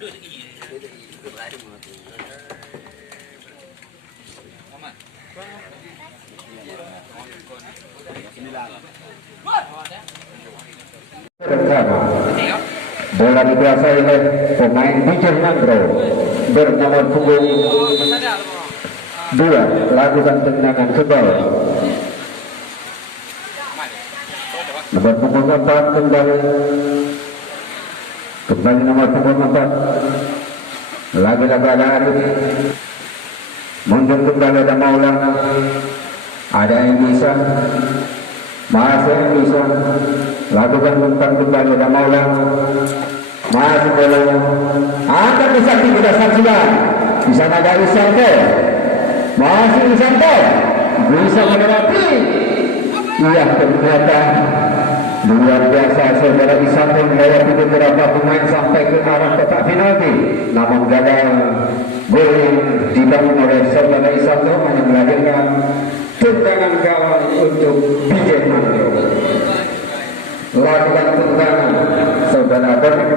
Bola dikuasai oleh pemain Bijen Nandro bernomor punggung 2, lakukan tendangan ke bawah. Nomor punggung 4 kembali nomor punggung 4 lagi-lagi ada Arif, mundur kembali ada Maulana, ada yang bisa masih yang bisa lakukan umpan kembali ada Maulana, masih bolanya akan bisa kita saksikan di sana ada Isanto, masih Isanto bisa melewati. Iya, ternyata luar biasa saudara Isanto melewati beberapa pemain sampai ke arah kotak penalti, namun gagal. Gol yang dibangun oleh saudara Isanto hanya melahirkan tendangan gawang untuk Bijen Nandro. Lakukan tendangan saudara Bonek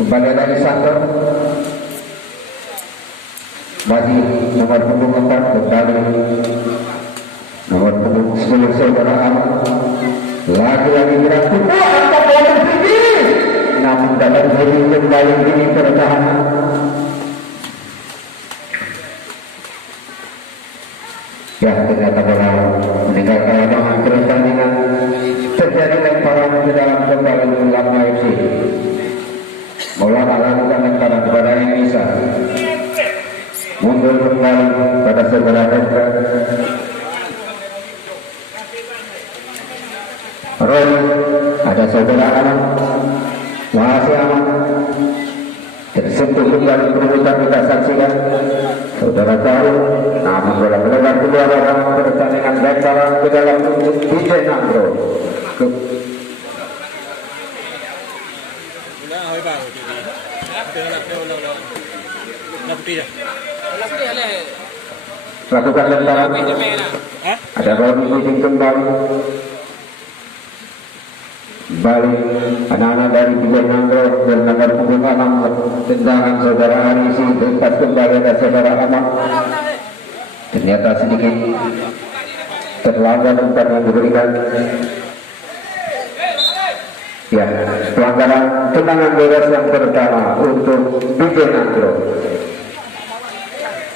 kembali dari Isanto, bagi nomor punggung 4 kembali nomor punggung 10 saudara Ahmad, lagi-lagi gerak tubuh atau bola tinggi, namun dapat beri kembali ini pertahanan. Ya, ternyata bola meninggalkan lapangan pertandingan, terjadi lemparan ke dalam kembali Lama FC. Bola melakukan lemparan kepada yang bisa mundur kembali pada saudara Hendra. Roy, ada saudara Aman, masih Aman tersentuh kembali perebutan kita saksikan saudara tahu, namun bola melewat kedua lapangan pertandingan lemparan ke dalam untuk Bijen Nandro. Lakukan lemparan, ada baru Bijen kembali anak-anak dari Bijen Nandro dan nomor punggung 6 tendangan saudara Arisi, lepas kembali ada saudara Ahmad. Ternyata sedikit terlambat umpan yang diberikan. Ya, pelanggaran tendangan bebas yang pertama untuk Bijen Nandro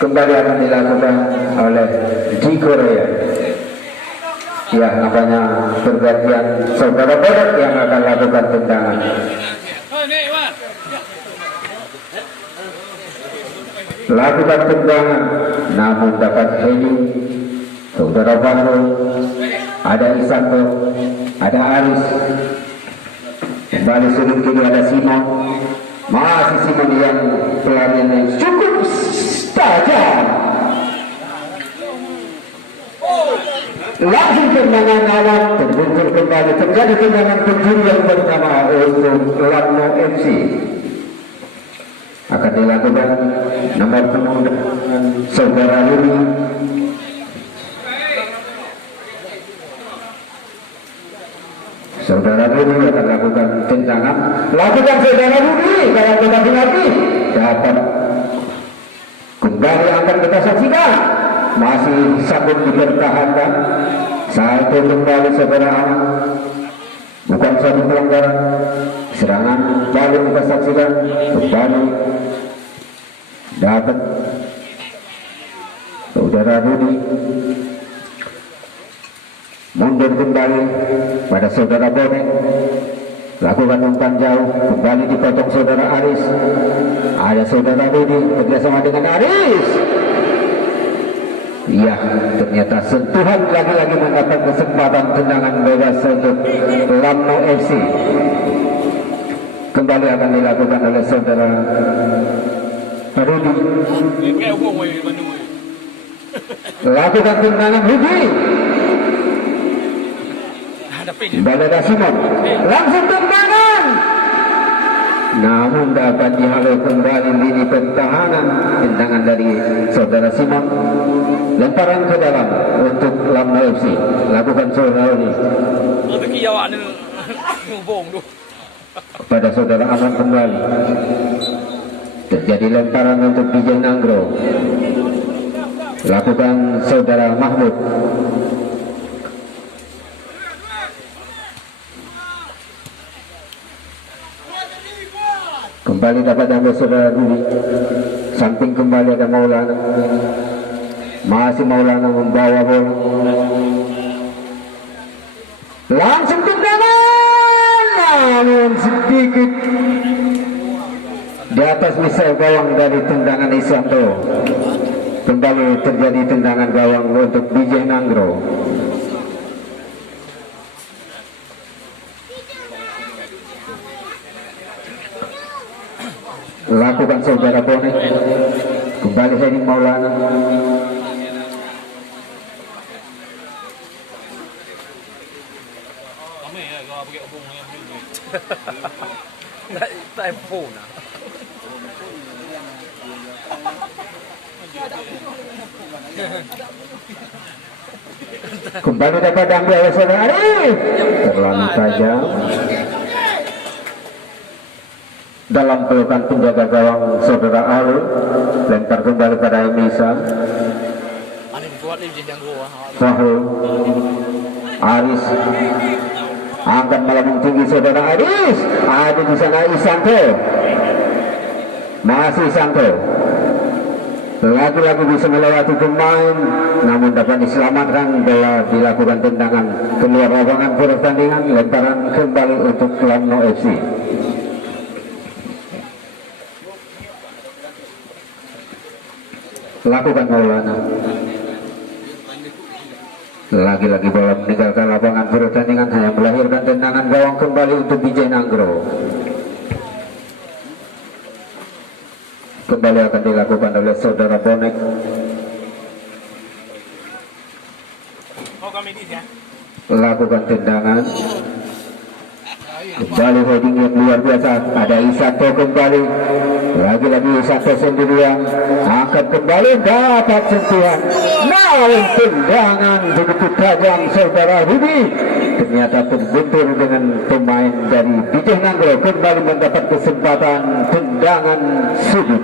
kembali akan dilakukan oleh G Korea. Ya, makanya pergantian saudara Bonek yang akan lakukan tendangan. Lakukan tendangan, namun dapat heading saudara Bando, ada Isanto, ada Aris. Kembali sudut kiri ada Simon, masih Simon yang pelarian yang cukup tajam. Langsung tendangan awal terbuntur kembali, terjadi tendangan penjuru yang pertama untuk Lama FC. Akan dilakukan nomor punggung saudara Ludi. Saudara Ludi akan lakukan tendangan, lakukan saudara Ludi dalam kotak penalti, dapat kembali akan kita saksikan. Masih sanggup dipertahankan, satu kembali saudara Ahmad, bukan satu pelanggaran, serangan balik kita saksikan, kembali dapat saudara Budi, mundur kembali pada saudara Bonek, lakukan umpan jauh, kembali dipotong saudara Aris, ada saudara Budi kerjasama dengan Aris. Iya, ternyata sentuhan lagi-lagi mendapat kesempatan tendangan bebas untuk Lamno FC. Kembali akan dilakukan oleh saudara Rudi. Lakukan tendangan Rudi. Kembali ada Simon. Langsung tendangan. Namun dapat dihalau kembali lini pertahanan, tendangan dari saudara Simon, lemparan ke dalam untuk Lamno FC. Lakukan saudara ini. Kepada saudara Ahmad kembali. Terjadi lemparan untuk DJ Nanggro. Lakukan saudara Mahmud. Kembali dapat diambil saudara Rudi. Samping kembali ada Maulana. Masih Maulana membawa bola. Langsung tendangan, namun sedikit di atas misal gawang dari tendangan Isanto. Kembali terjadi tendangan gawang untuk DJ Nanggro. Lakukan saudara Bonek. Kembali heading Maulana. Kembali dapat diambil oleh saudara Arif. Terlalu tajam. Dalam pelukan penjaga gawang saudara Arif. Lempar kembali pada Emisa. Fahrul. Aris. Angkat melambung tinggi saudara Aris. Ada di sana Isanto. Masih Isanto. Lagi-lagi bisa melewati pemain, namun dapat diselamatkan bila dilakukan tendangan keluar lapangan pertandingan. Lemparan kembali untuk Lamno FC. Lakukan Maulana. Lagi-lagi bola meninggalkan lapangan pertandingan, hanya melahirkan tendangan gawang kembali untuk DJ Nanggro. Kembali akan dilakukan oleh saudara Bonek. Lakukan tendangan. Kembali heading yang luar biasa. Ada Isanto kembali. Lagi-lagi Isanto sendirian. Angkat kembali, dapat sentuhan. Namun tendangan begitu tajam saudara Rudi. Ternyata terbentur dengan pemain dari DJ Nanggro. Kembali mendapat kesempatan tendangan sudut.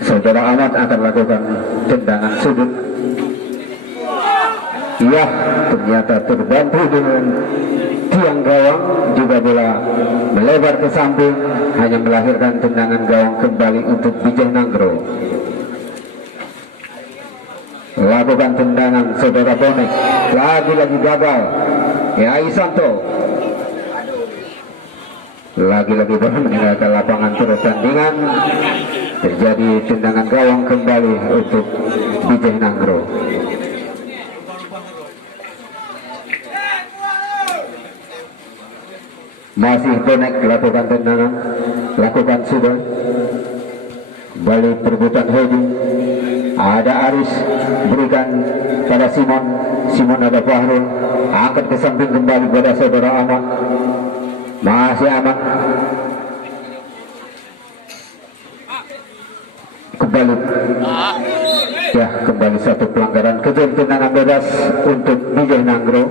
Saudara Ahmad akan lakukan tendangan sudut. Iya, ternyata terbantu dengan tiang gawang, juga bola melebar ke samping, hanya melahirkan tendangan gawang kembali untuk DJ Nanggro. Lakukan tendangan saudara Bonek. Lagi-lagi gagal. Ya Isanto. Lagi-lagi bola meninggalkan lapangan pertandingan. Terjadi tendangan gawang kembali untuk DJ Nanggro. Masih Bonek lakukan tendangan. Lakukan sudah. Kembali perebutan heading. Ada Aris, berikan pada Simon. Simon ada Fahrul. Angkat ke samping kembali pada saudara Ahmad. Masih Ahmad. Kembali. Ya, kembali satu pelanggaran. Kejar tendangan bebas untuk DJ Nanggro.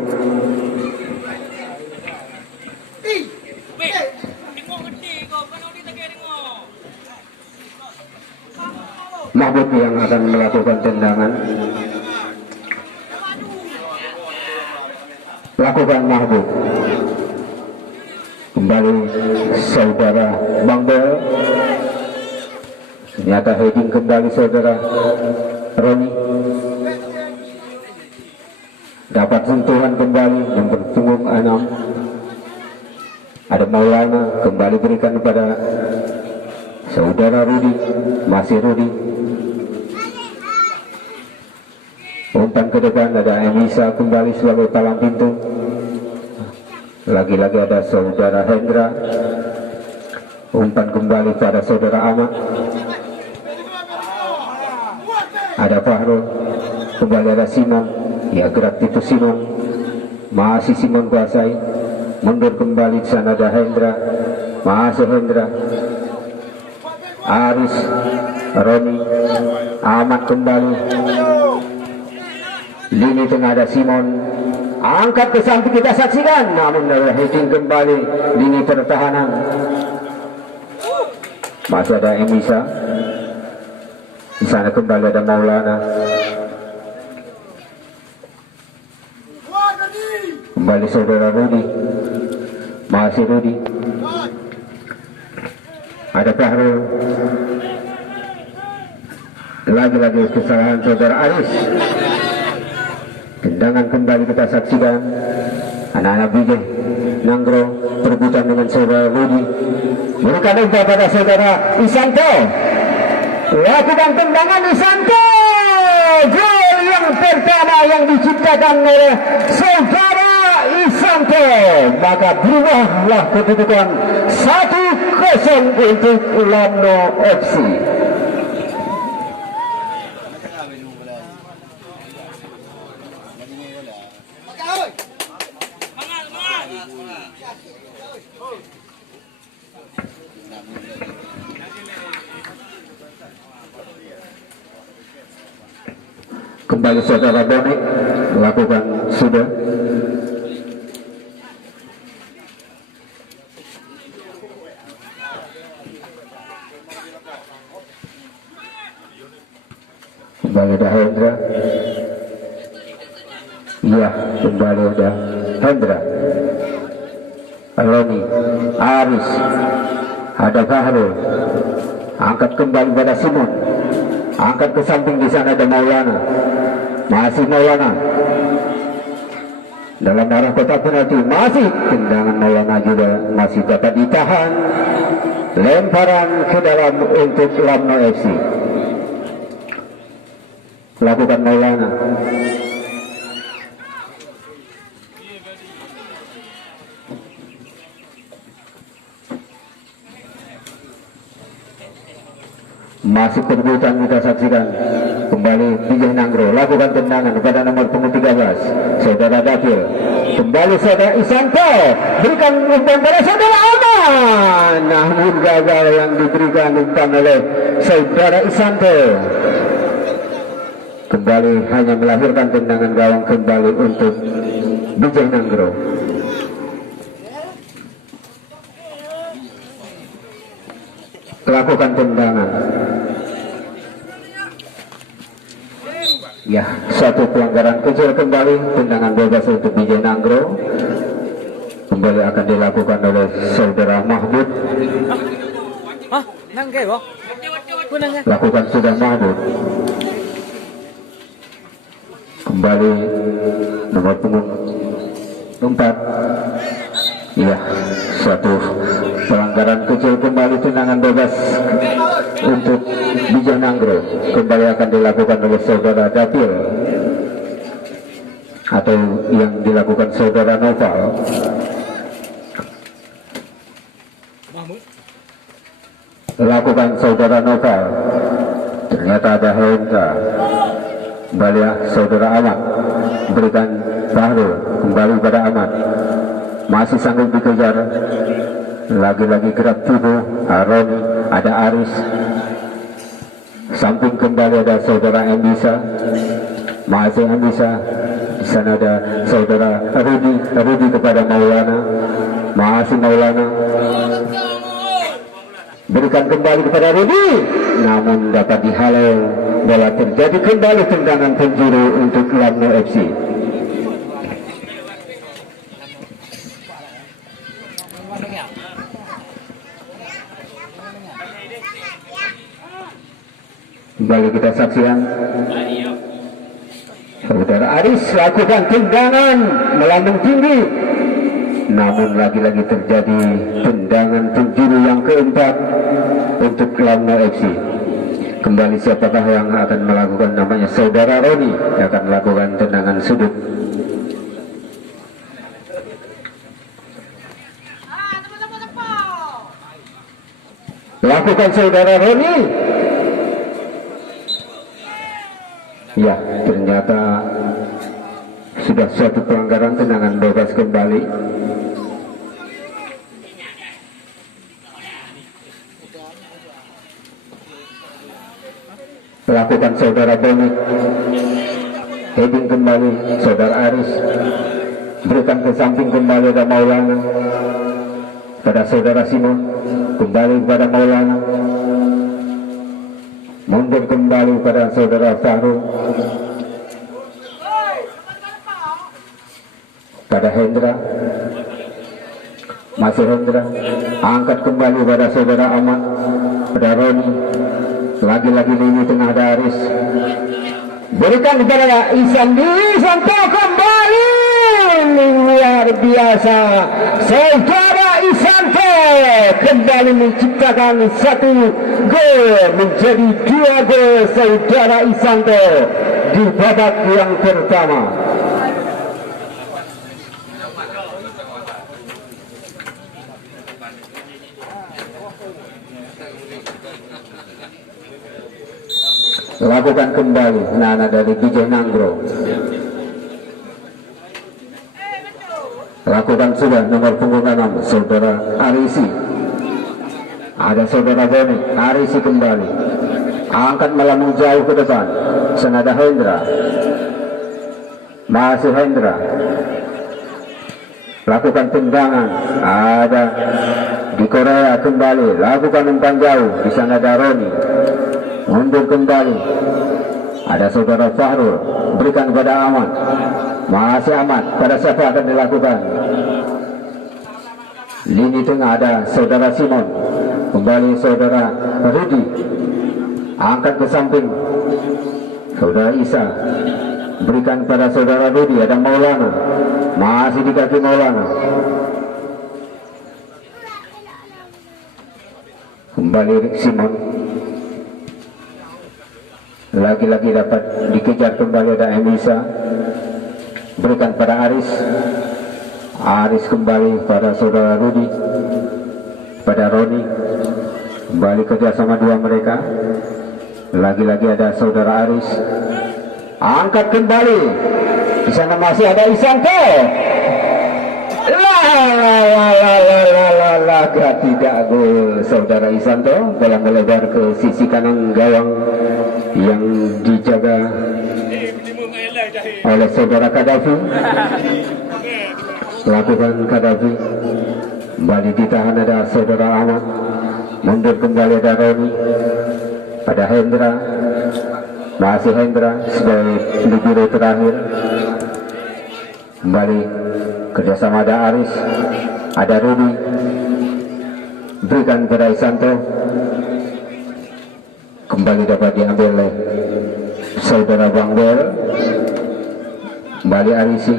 Mahmud yang akan melakukan tendangan. Lakukan Mahmud. Kembali saudara Bang Bel. Ternyata heading kembali saudara Roni. Dapat sentuhan kembali nomor punggung 6. Ada Maulana, kembali berikan kepada saudara Rudi. Masih Rudi. Umpan ke depan, ada Emisa kembali sebagai palang pintu. Lagi-lagi ada saudara Hendra. Umpan kembali pada saudara Ahmad. Ada Fahrul. Kembali ada Simon. Ya, gerak itu Simon. Masih Simon kuasai. Mundur kembali di sana ada Hendra. Masih Hendra. Aris, Roni, Ahmad kembali. Lini tengah ada Simon, angkat ke samping kita saksikan, namun dari hitting kembali lini pertahanan. Masih ada Emisa, di sana kembali ada Maulana, kembali saudara Rudi, masih Rudi, ada Kahrul, lagi-lagi kesalahan saudara Aris. Tendangan kembali kita saksikan, anak-anak Bijay Nanggro perebutan dengan saudara Rudi, berikan umpan pada saudara Isanto, lakukan tendangan Isanto, gol yang pertama yang diciptakan oleh saudara Isanto, maka berubahlah kedudukan 1-0 untuk Lamno FC. Kembali saudara Bonik, lakukan sudah. Kembali ada Hendra. Iya, kembali ada Hendra. Aloni, Aris, ada Kahrul. Angkat kembali pada Simon. Angkat ke samping, di sana ada Maulana. Masih Maulana. Dalam arah kotak penalti, masih tendangan Maulana juga masih dapat ditahan. Lemparan ke dalam untuk Lamno FC. Lakukan Maulana. Masuk perebutan kita saksikan. Kembali Bijay Nanggro, lakukan tendangan kepada nomor punggung 13 saudara Dapil. Kembali saudara Isanto, berikan umpan pada saudara Aman, namun gagal yang diberikan umpan oleh saudara Isanto. Kembali hanya melahirkan tendangan gawang kembali untuk Bijay Nanggro. Lakukan tendangan. Ya, satu pelanggaran kecil kembali, tendangan bebas untuk Bijay Nanggro. Kembali akan dilakukan oleh saudara Mahmud. Lakukan sudah Mahmud. Kembali nomor punggung 4. Ya, satu pelanggaran kecil kembali, tendangan bebas untuk Bijay Nanggro. Kembali akan dilakukan oleh saudara Dapil atau yang dilakukan saudara Noval. Lakukan saudara Noval. Ternyata ada Hendra. Kembali saudara Ahmad. Berikan Bahrul. Kembali pada Ahmad. Masih sanggup dikejar. Lagi-lagi gerak tubuh Aron, ada Aris. Samping kembali ada saudara Emisa. Masih Emisa. Di sana ada saudara Rudi kepada Maulana. Masih Maulana. Berikan kembali kepada Rudi, namun dapat dihalau. Bola terjadi kembali tendangan penjuru untuk Lamno FC. Kembali kita saksikan saudara Aris lakukan tendangan melambung tinggi, namun lagi-lagi terjadi tendangan penjuru yang keempat untuk Lamno FC. Kembali siapakah yang akan melakukan, namanya saudara Roni yang akan melakukan tendangan sudut. Lakukan saudara Roni. Ya, ternyata sudah suatu pelanggaran, tendangan bebas kembali. Lakukan saudara Boni. heading kembali saudara Aris, berikan ke samping kembali ada Maulana pada saudara Simon, kembali pada Maulana, mundur kembali pada saudara Fahrul, pada Hendra, masih Hendra, angkat kembali pada saudara Ahmad, pada Roni, lagi-lagi lini tengah ada Aris, berikan kepada Isanto kembali, luar biasa saudara Isanto kembali menciptakan satu gol, menjadi 2 gol saudara Isanto di babak yang pertama. Lakukan kembali Nana dari Bijay Nanggro, lakukan sudah nomor punggung 6 saudara Arisi, ada saudara Boni, Arisi kembali, angkat melambung jauh ke depan, senada Hendra, masih Hendra, lakukan tendangan, ada di Korea kembali, lakukan umpan jauh, di sana ada Roni, mundur kembali, ada saudara Fahrul, berikan kepada Ahmad, masih Ahmad, pada siapa akan dilakukan, lini tengah ada saudara Simon, kembali saudara Rudi, angkat ke samping saudara Isa, berikan pada saudara Rudi, ada Maulana, masih di kaki Maulana, kembali Simon, lagi-lagi dapat dikejar kembali ada Emisa, berikan pada Aris, Aris kembali pada saudara Rudi, pada Roni, kembali kerjasama dua mereka, lagi-lagi ada saudara Aris, angkat kembali, di sana masih ada Isanto, laga tidak gol saudara Isanto, bola melebar ke sisi kanan gawang yang dijaga oleh saudara Kadafi, lakukan Kadafi, kembali ditahan ada saudara Ahmad, mundur kembali ada Roni, pada Hendra, masih Hendra sebagai libero terakhir, kembali kerjasama ada Aris, ada Rudi, berikan pada Isanto, kembali dapat diambil oleh saudara Bangwel, kembali Arisi,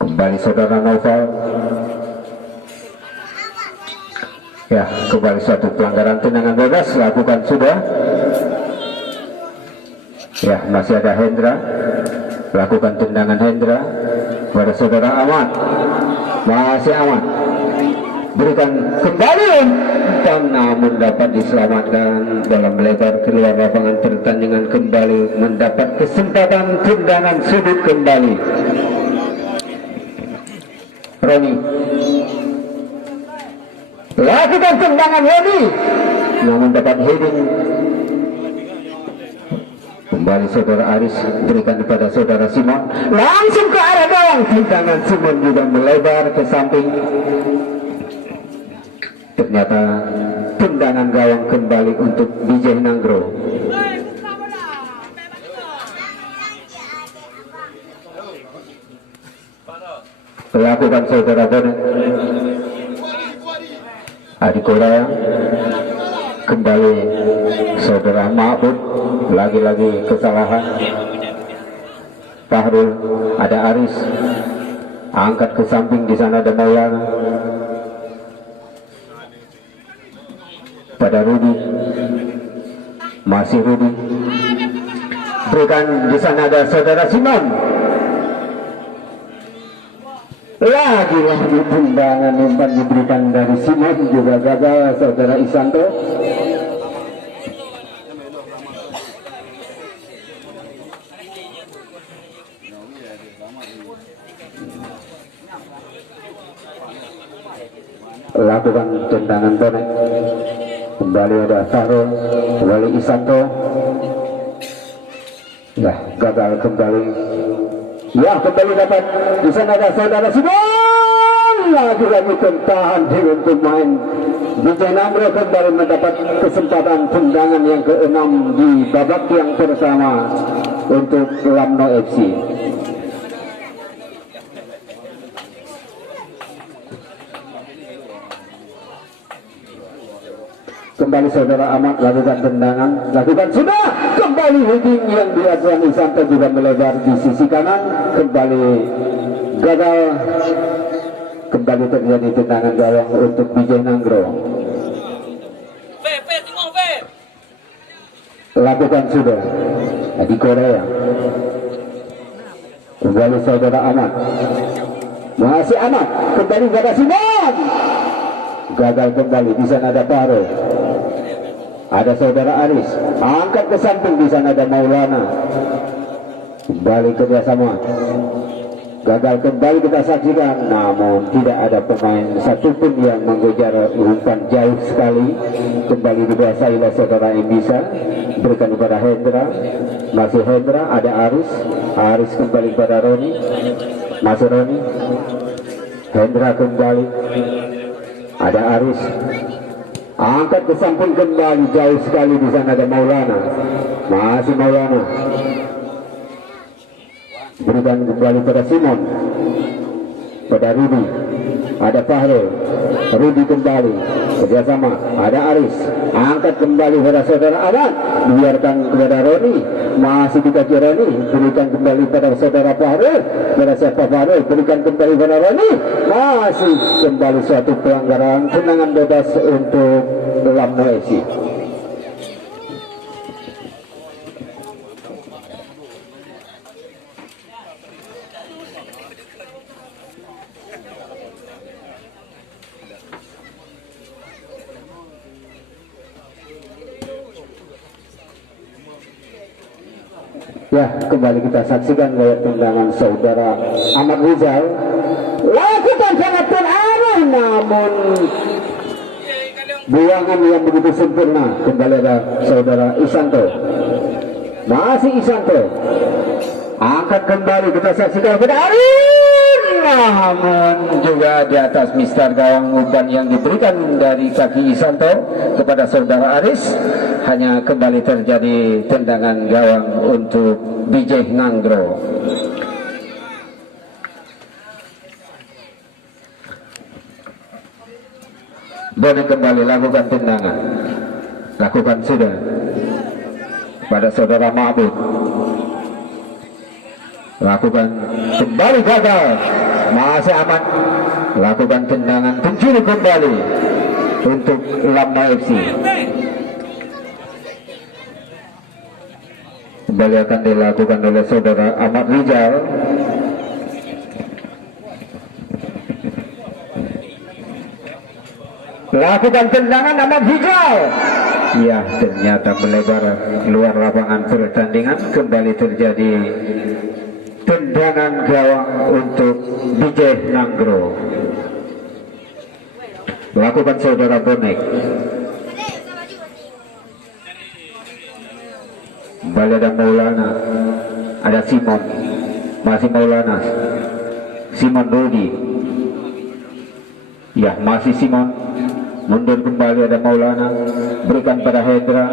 kembali saudara Noval, ya kembali suatu pelanggaran tendangan bebas, lakukan sudah, ya masih ada Hendra, lakukan tendangan Hendra pada saudara Ahmad, masih Ahmad, berikan kembali dan namun dapat diselamatkan, bola melebar keluar lapangan pertandingan, kembali mendapat kesempatan tendangan sudut kembali Roni, lakukan tendangan Roni namun dapat heading, kembali saudara Aris, berikan kepada saudara Simon, langsung ke arah gawang, tendangan Simon juga melebar ke samping, ternyata tendangan gawang kembali untuk Bijay Nanggro. Lakukan saudara Bonet, Adik Korea, kembali saudara Mahfud, lagi-lagi kesalahan, Fahrul, ada Aris, angkat ke samping, di sana ada Maulana, pada Rudi, masih Rudi, berikan, di sana ada saudara Simon, lagi-lagi tendangan umpan diberikan dari Simon, juga gagal saudara Isanto. Lakukan tendangan bonek, kembali ada Fahrul, kembali Isanto, ya gagal kembali. Ya, kembali dapat. Di sana ada saudara Simon, lagi-lagi tertahan dengan pemain Bijay Nangro, kembali mendapat kesempatan tendangan yang ke-6 di babak yang pertama untuk Lamno FC. Kembali saudara Ahmad lakukan tendangan, lakukan sudah, kembali heading yang dilakukan Isanto juga melebar di sisi kanan, kembali gagal, kembali terjadi tendangan gawang untuk Bijay Nangro. Lakukan sudah di Korea, kembali saudara Ahmad, masih Ahmad, kembali pada Simon, gagal kembali. Di sana ada Paro, ada saudara Aris, angkat ke samping. Di sana ada Maulana, kembali kerjasama, gagal kembali kita saksikan, namun tidak ada pemain satupun yang mengejar umpan jauh sekali. Kembali dikuasai oleh saudara Imbisa, berikan kepada Hendra, masih Hendra, ada Aris, Aris kembali kepada Roni, masih Roni, Hendra kembali, ada Aris, angkat ke samping kembali jauh sekali. Di sana ada Maulana, masih Maulana, berikan kembali pada Simon, pada Rudi, ada Fahrul, Rudi kembali kerjasama, ada Aris, angkat kembali pada saudara Ahmad, biarkan kepada Roni, masih dikaji Roni, berikan kembali pada saudara Fahrul, pada siapa Fahrul, berikan kembali pada Roni, masih kembali suatu pelanggaran, tendangan bebas untuk Lamno FC. Ya, kembali kita saksikan gaya tendangan saudara Ahmad Rizal, lakukan sangat terarah, namun buangan yang begitu sempurna. Kembali ada saudara Isanto, masih Isanto, angkat kembali kita saksikan pada Arin, namun juga di atas mistar gawang umpan yang diberikan dari kaki Isanto kepada saudara Aris, hanya kembali terjadi tendangan gawang untuk Bijay Nangro. Boleh kembali lakukan tendangan, lakukan sudah pada saudara Ma'bud, lakukan kembali gagal, masih aman, lakukan tendangan pencuri kembali untuk Lamno FC. Kembali akan dilakukan oleh saudara Ahmad Rizal. Lakukan tendangan Ahmad Rizal. Ya, ternyata melebar keluar lapangan pertandingan. Kembali terjadi tendangan gawang untuk Bijay Nangro. Lakukan saudara Bonek. Kembali ada Maulana, ada Simon, masih Maulana, Simon Rudi, ya masih Simon, mundur kembali ada Maulana, berikan pada Hendra,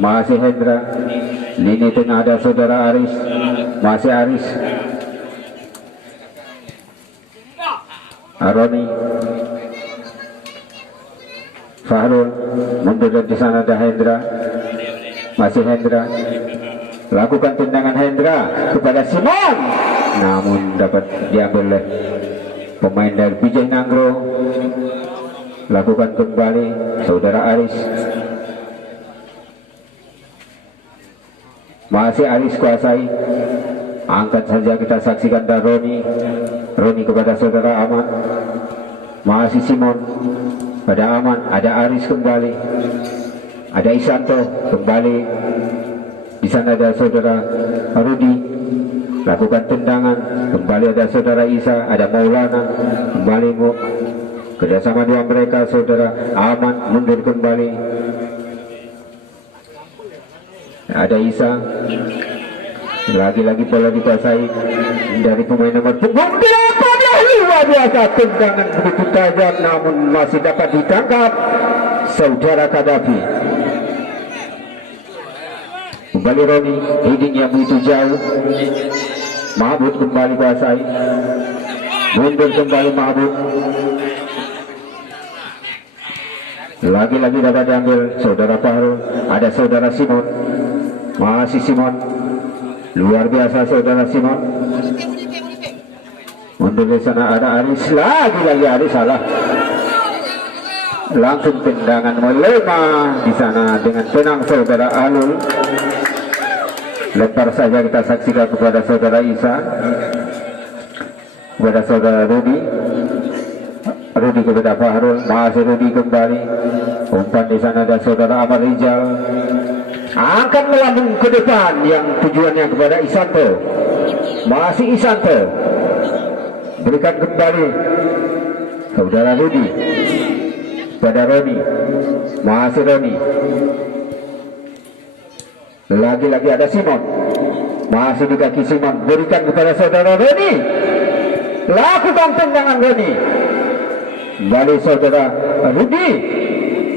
masih Hendra, lini tengah ada saudara Aris, masih Aris, Aroni, Fahrul, mundur dari sana ada Hendra, masih Hendra, lakukan tendangan Hendra kepada Simon, namun dapat diambil oleh pemain dari Bijay Nangro. Lakukan kembali saudara Aris, masih Aris kuasai, angkat saja kita saksikan dari Roni kepada saudara Aman, masih Simon pada Aman, ada Aris kembali, ada Isanto kembali, di sana ada saudara Rudi, lakukan tendangan, kembali ada saudara Isa, ada Maulana, kembali kerjasama dua mereka, saudara Aman mundur kembali, ada Isa, Lagi-lagi bola dikuasai dari pemain nomor punggung 8 yang luar biasa. Tendangan begitu tajam namun masih dapat ditangkap saudara Kadafi. Kembali Roni, heading yang begitu jauh. Mahmud kembali kuasai. Mundur kembali Mahmud. Lagi-lagi dapat diambil saudara Fahrul. Ada saudara Simon. Masih Simon. Luar biasa saudara Simon. Mundur di sana ada Aris. Lagi-lagi Aris salah. Langsung tendangan melemah di sana dengan tenang saudara Alul. Lempar saja kita saksikan kepada saudara Isa, kepada saudara Rudi. Rudi kepada Fahrul, masih Rudi kembali. Umpan di sana ada saudara Ahmad Rijal. Akan melambung ke depan yang tujuannya kepada Isanto. Masih Isanto. Berikan kembali saudara Rudi pada Roni. Masih Roni. Lagi-lagi ada Simon. Masih di kaki Simon. Berikan kepada saudara Roni. Lakukan tendangan Roni. Kembali saudara Rudi.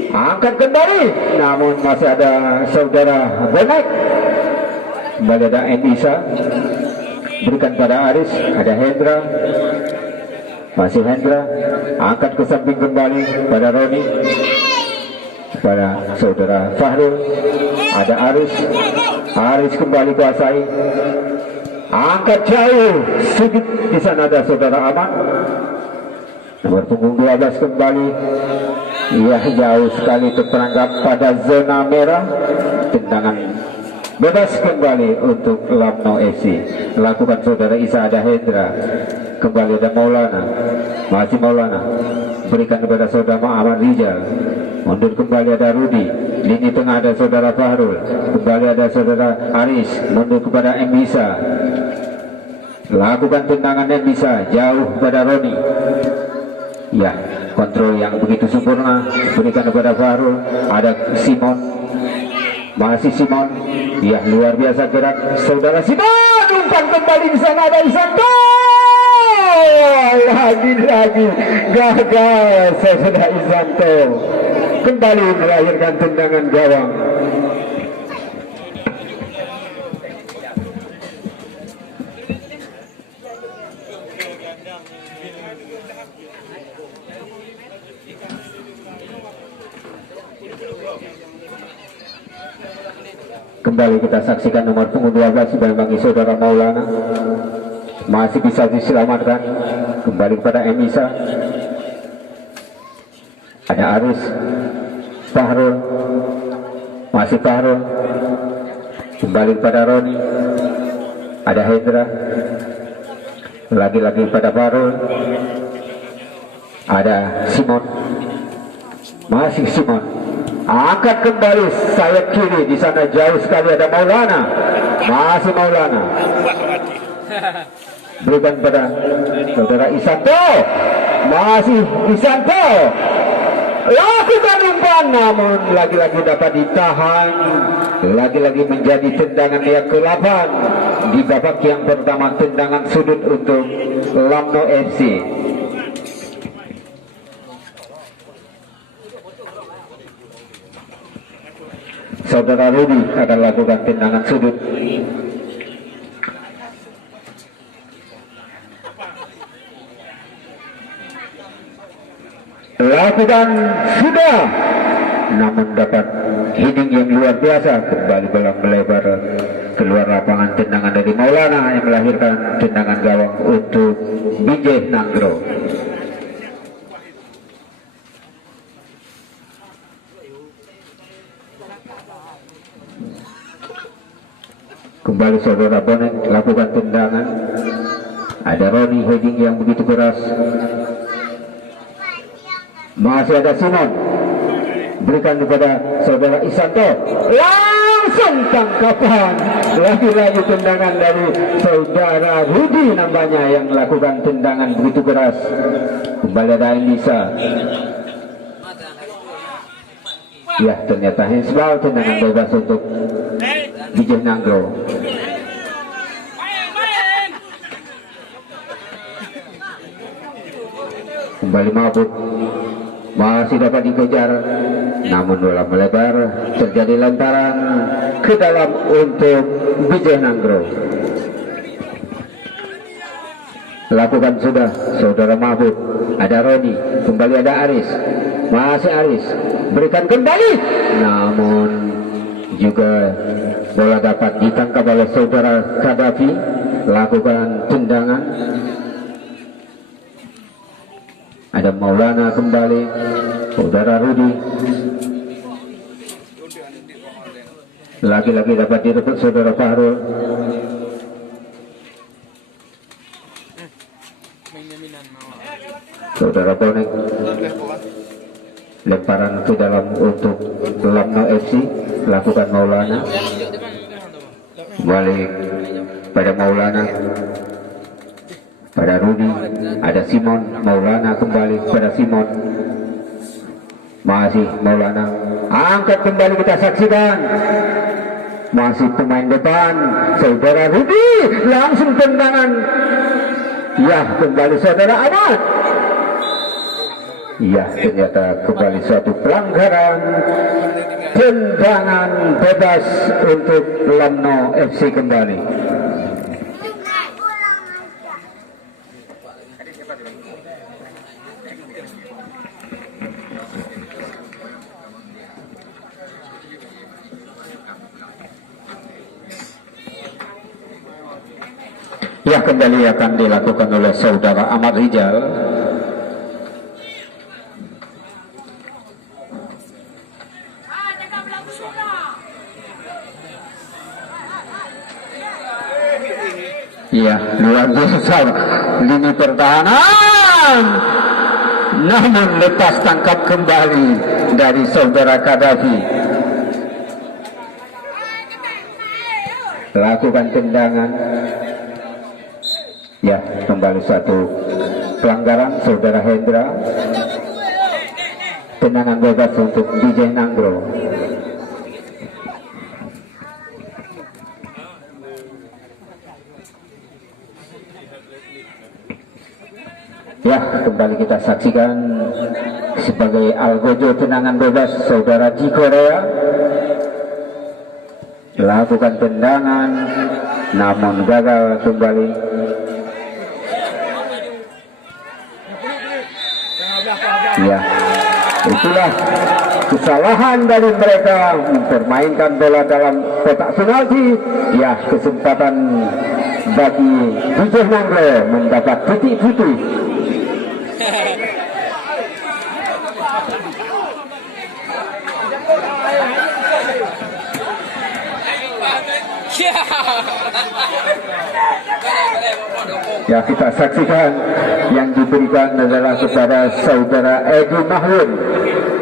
Angkat kembali. Namun masih ada saudara Bonek. Kembali ada Endisa. Berikan pada Aris. Ada Hendra. Masih Hendra. Angkat ke samping kembali pada Roni. Pada saudara Fahrul. Ada Aris. Aris kembali kuasai. Angkat jauh. Sudut di sana ada saudara Aman. Nomor punggung 12 kembali. Ia jauh sekali terperangkap pada zona merah. Tendangan bebas kembali untuk Lamno FC. Lakukan saudara Isa. Ada Hendra. Kembali ada Maulana. Masih Maulana. Berikan kepada saudara Ahmad Rijal. Mundur kembali ada Rudi. Lini tengah ada saudara Fahrul. Kembali ada saudara Aris. Mundur kepada Mbisa. Lakukan tendangan Mbisa. Jauh kepada Roni. Ya, kontrol yang begitu sempurna. Berikan kepada Fahrul. Ada Simon. Masih Simon. Ya, luar biasa gerak saudara Simon. Umpan kembali di sana ada Isanto. Lagi-lagi gagal saudara Isanto. Kembali melahirkan tendangan gawang. Kembali kita saksikan nomor punggung 12 bagi saudara Maulana. Masih bisa diselamatkan. Kembali kepada Emisa. Ada Aris. Fahrul. Masih Fahrul. Kembali kepada Roni. Ada Hendra. Lagi-lagi pada Fahrul. Ada Simon. Masih Simon. Angkat kembali sayap kiri. Di sana jauh sekali ada Maulana. Masih Maulana. Berikan pada saudara Isanto. Masih Isanto. Lakukan umpan namun lagi-lagi dapat ditahan. Lagi-lagi menjadi tendangan yang ke-8 di babak yang pertama. Tendangan sudut untuk Lamno FC. Saudara Rudi akan lakukan tendangan sudut. Lakukan sudah, namun dapat heading yang luar biasa. Kembali bola melebar keluar lapangan. Tendangan dari Maulana yang melahirkan tendangan gawang untuk Bijay Nanggro. Kembali saudara Bonek lakukan tendangan. Ada Roni heading yang begitu keras. Masih ada Simon. Berikan kepada saudara Isanto. Langsung tangkapan. Lagi-lagi tendangan dari saudara Rudi namanya yang melakukan tendangan begitu keras. Kembali ada Elisa. Ya, ternyata handsball. Tendangan bebas untuk Bijay Nanggro. kembali mabuk, masih dapat dikejar, namun bola melebar, terjadi lemparan ke dalam untuk Bijay Nanggro. Lakukan sudah saudara Mahbub, ada Roni, kembali ada Aris, masih Aris, berikan kembali, namun juga bola dapat ditangkap oleh saudara Kadafi. Lakukan tendangan, ada Maulana kembali, saudara Rudi, lagi-lagi dapat direbut saudara Fahrul. Saudara Bonek, lemparan ke dalam untuk Lamno FC, lakukan Maulana, balik pada Maulana, pada Rudi, ada Simon, Maulana kembali pada Simon, masih Maulana, angkat kembali, kita saksikan, masih pemain depan, saudara Rudi, langsung tendangan, ya kembali saudara Ahmad. Ya, ternyata kembali suatu pelanggaran, tendangan bebas untuk Lamno FC kembali. Ya, kembali akan dilakukan oleh saudara Ahmad Rijal. Ya, luar biasa lini pertahanan, namun lepas tangkap kembali dari saudara Kadafi. Lakukan tendangan, ya kembali satu pelanggaran saudara Hendra. Tendangan bebas untuk Bijay Nanggro. Ya, kembali kita saksikan sebagai Algojo tendangan bebas saudara di Korea. Lakukan tendangan, namun gagal kembali. Ya, itulah kesalahan dari mereka mempermainkan bola dalam kotak penalti. Ya, kesempatan bagi Bijay Nanggro mendapat titik putih. Ya, kita saksikan yang diberikan adalah kepada saudara Edi Mahlun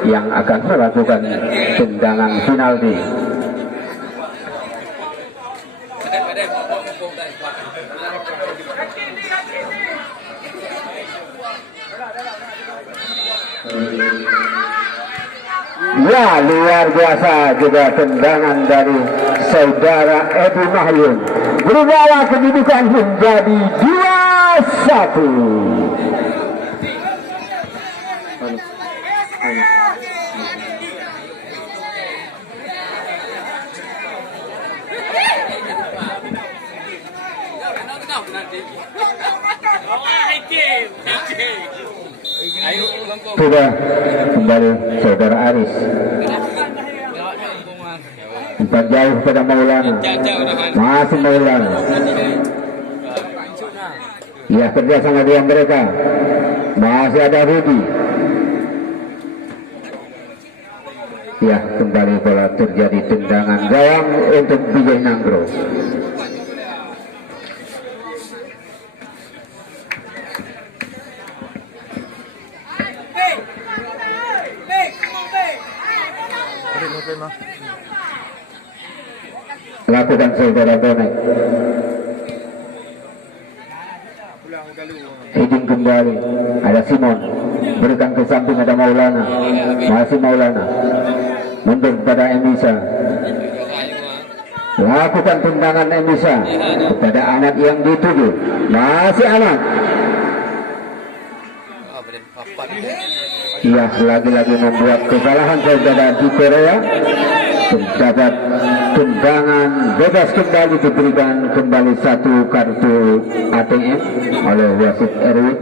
yang akan melakukan tendangan penalti. Ya, luar biasa juga tendangan dari saudara Edi Mahyun, berubah kedudukan menjadi 2-1. Sudah kembali saudara Aris, umpan jauh pada Maulana, masih Maulana. Ya, kerja sama dengan mereka, masih ada Rudi. Ya, kembali bola terjadi tendangan gawang untuk Bijay Nanggro. Lakukan saudara Bonek, hiding kembali, ada Simon, berikan ke samping, ada Maulana, masih Maulana, mundur kepada Emisa, lakukan tendangan Emisa kepada Ahmad yang dituju, masih Ahmad. Ya, lagi-lagi membuat kesalahan saudara di Korea. Terdapat tendangan bebas kembali, diberikan kembali satu kartu ATM oleh wasit Erwin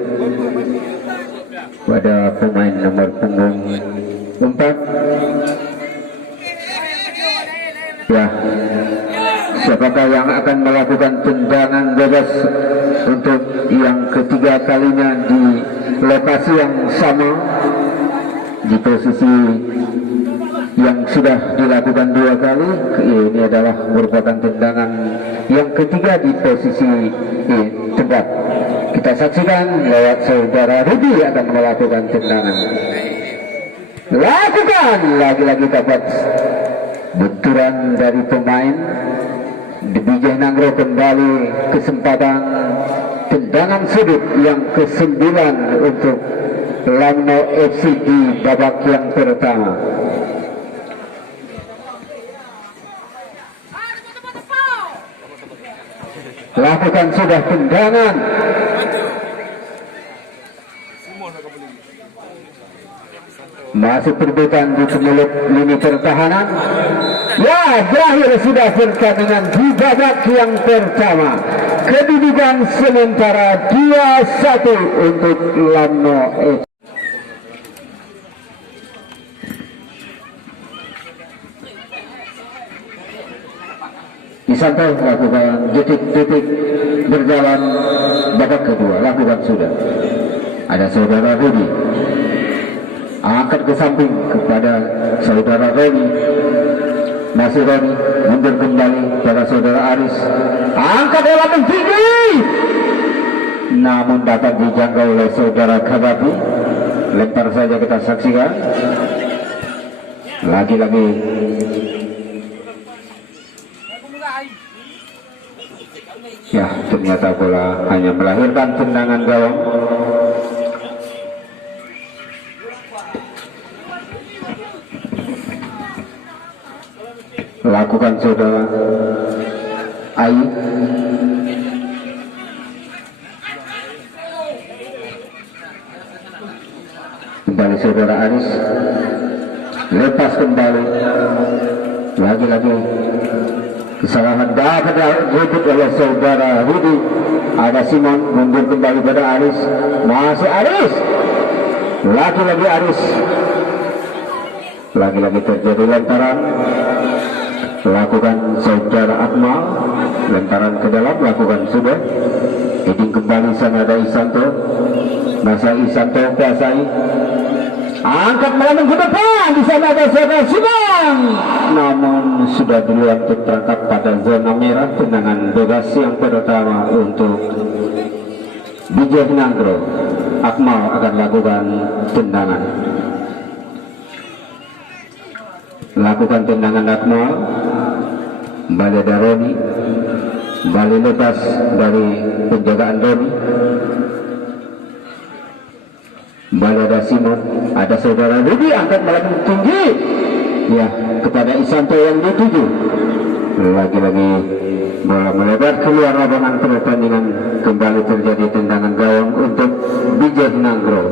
pada pemain nomor punggung 4. Ya, siapakah yang akan melakukan tendangan bebas untuk yang ketiga kalinya di lokasi yang sama, di posisi yang sudah dilakukan 2 kali. Ini adalah merupakan tendangan yang ketiga di posisi tempat. Kita saksikan lewat saudara Rudi akan melakukan tendangan. Lakukan, lagi-lagi dapat benturan dari pemain. Bijih Nanggro kembali kesempatan tendangan sudut yang ke-9 untuk Lamno FC di babak yang pertama. Lakukan sudah tendangan. Masih terbitan di penyulut lini pertahanan. Ya, berakhir sudah pertandingan di babak yang pertama. Kedudukan sementara 2-1 untuk Lamno FC. Isanto lakukan detik-detik berjalan babak kedua, lakukan sudah. Ada saudara Rudi, angkat ke samping kepada saudara Roni. Masih Roni, mundur kembali pada saudara Aris, angkat bola tinggi, namun dapat dijangkau oleh saudara Kagapi. Lempar saja, kita saksikan. Lagi-lagi ya, ternyata bola hanya melahirkan tendangan gawang. Lakukan saudara Ai. Kembali saudara Aris, lepas kembali. Lagi-lagi kesalahan dapat direbut oleh saudara Rudi. Ada Simon, mundur kembali pada Aris. Masih Aris, lagi-lagi Aris. Lagi-lagi terjadi lemparan. Lakukan saudara Akmal, lemparan ke dalam, lakukan sudah. Heading kembali sana, ada Isanto. Masa Isanto kuasai, angkat melambung ke depan. Di sana ada saudara Simon, namun sudah duluan tertangkap pada zona merah. Tendangan bebas yang pertama untuk Bijih Nanggro. Akmal akan lakukan tendangan. Lakukan tendangan Akmal. Kembali ada Roni, kembali lepas dari penjagaan Roni. Kembali ada Simon, ada saudara Rudi, angkat melambung tinggi. Ya, kepada Isanto yang dituju. Lagi-lagi bola melebar keluar lapangan pertandingan. Kembali terjadi tendangan gawang untuk Bijih Nanggro.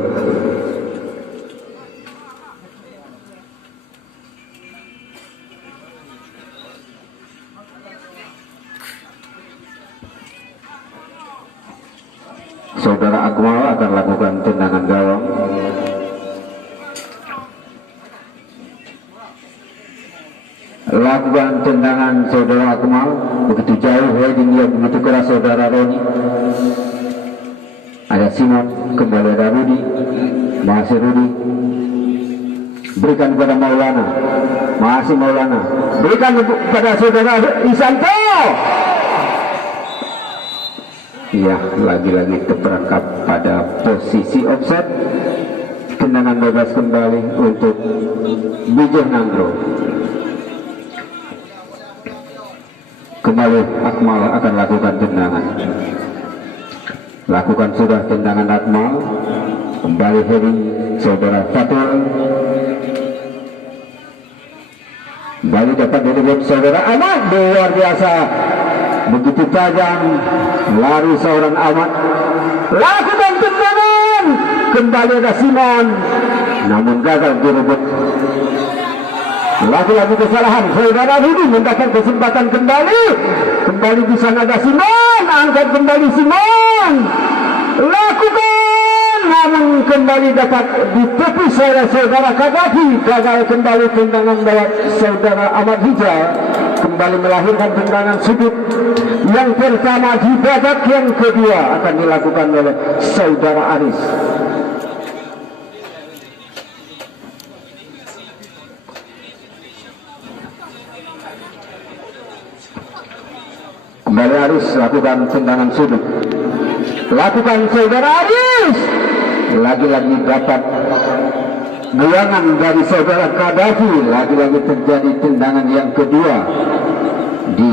Saudara Akmal akan lakukan tendangan gawang. Lakukan tendangan saudara Akmal. Begitu jauh heading dia, begitu keras saudara Roni. Ada Simon, kembali ada Rudi. Masih Rudi, berikan kepada Maulana. Masih Maulana, berikan kepada saudara Isanto. Ya, lagi-lagi terperangkap pada posisi offset. Tendangan bebas kembali untuk Bijih Nanggro. Kembali Akmal akan lakukan tendangan. Lakukan sudah tendangan Akmal. Kembali heading saudara Fatul. Kembali dapat direbut saudara Ahmad. Luar biasa, begitu tajam lari seorang Ahmad. Lakukan tendangan kembali ada Simon, namun gagal direbut. Lagi-lagi kesalahan saudara Rudi mendapat kesempatan kembali di sana ada Simon, angkat kembali Simon, lakukan, namun kembali dapat ditepis oleh saudara Kadafi. Gagal kembali tendangan lewat saudara Ahmad Hijau, kembali melahirkan tendangan sudut yang pertama di babak yang kedua akan dilakukan oleh saudara Aris. Kembali Aris lakukan tendangan sudut, lakukan saudara Aris, lagi-lagi dapat buangan dari saudara Kadafi. Lagi-lagi terjadi tendangan yang kedua di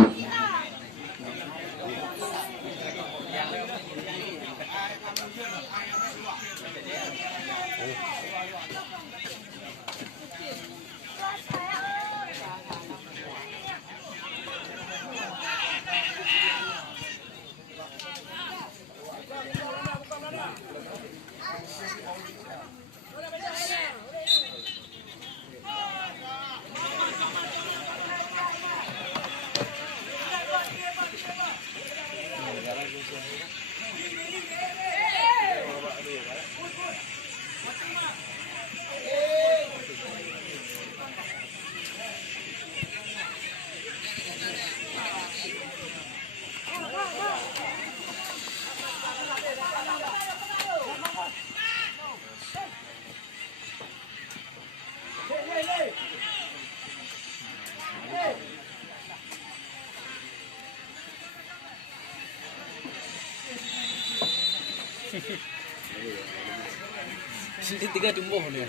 Sini 3 tumbuh nih.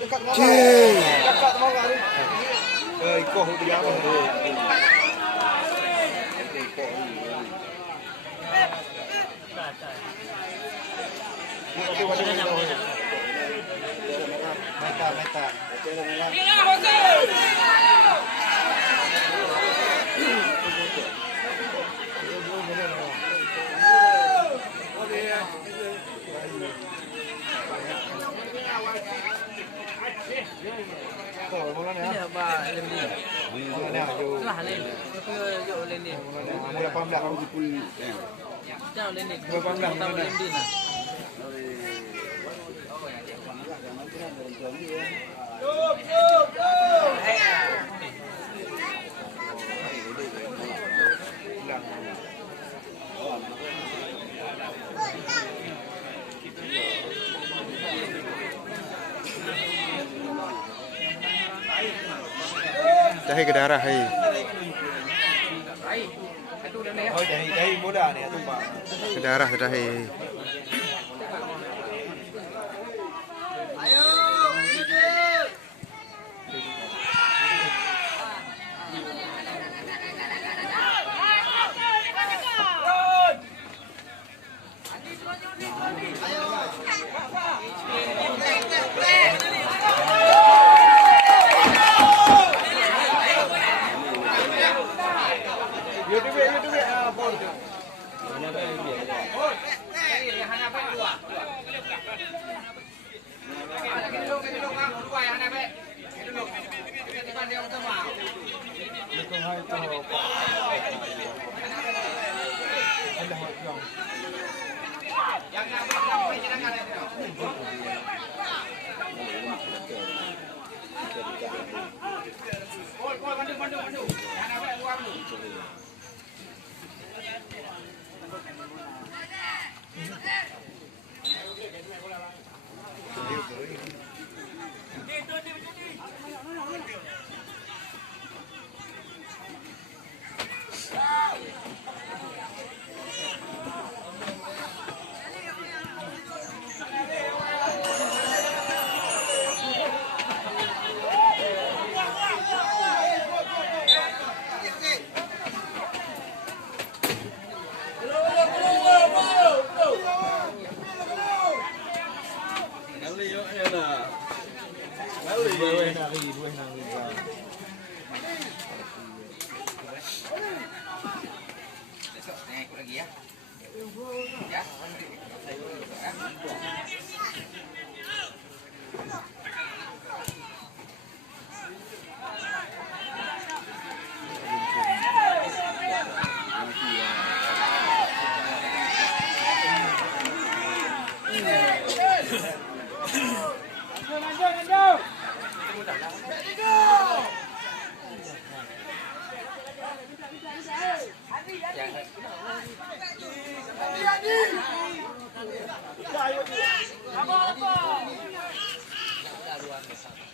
Dekat mau kali. Ikoh dia apa? Meta. Ini apa lên đi. Là lên. Cái lên đi. Mula pamlah kamu dipul. Jangan lên đi. Pamlah Tahu lên đi nah. Dahi ke darah hai. Oh dahi muda ni tumpah. Ke darah dahi.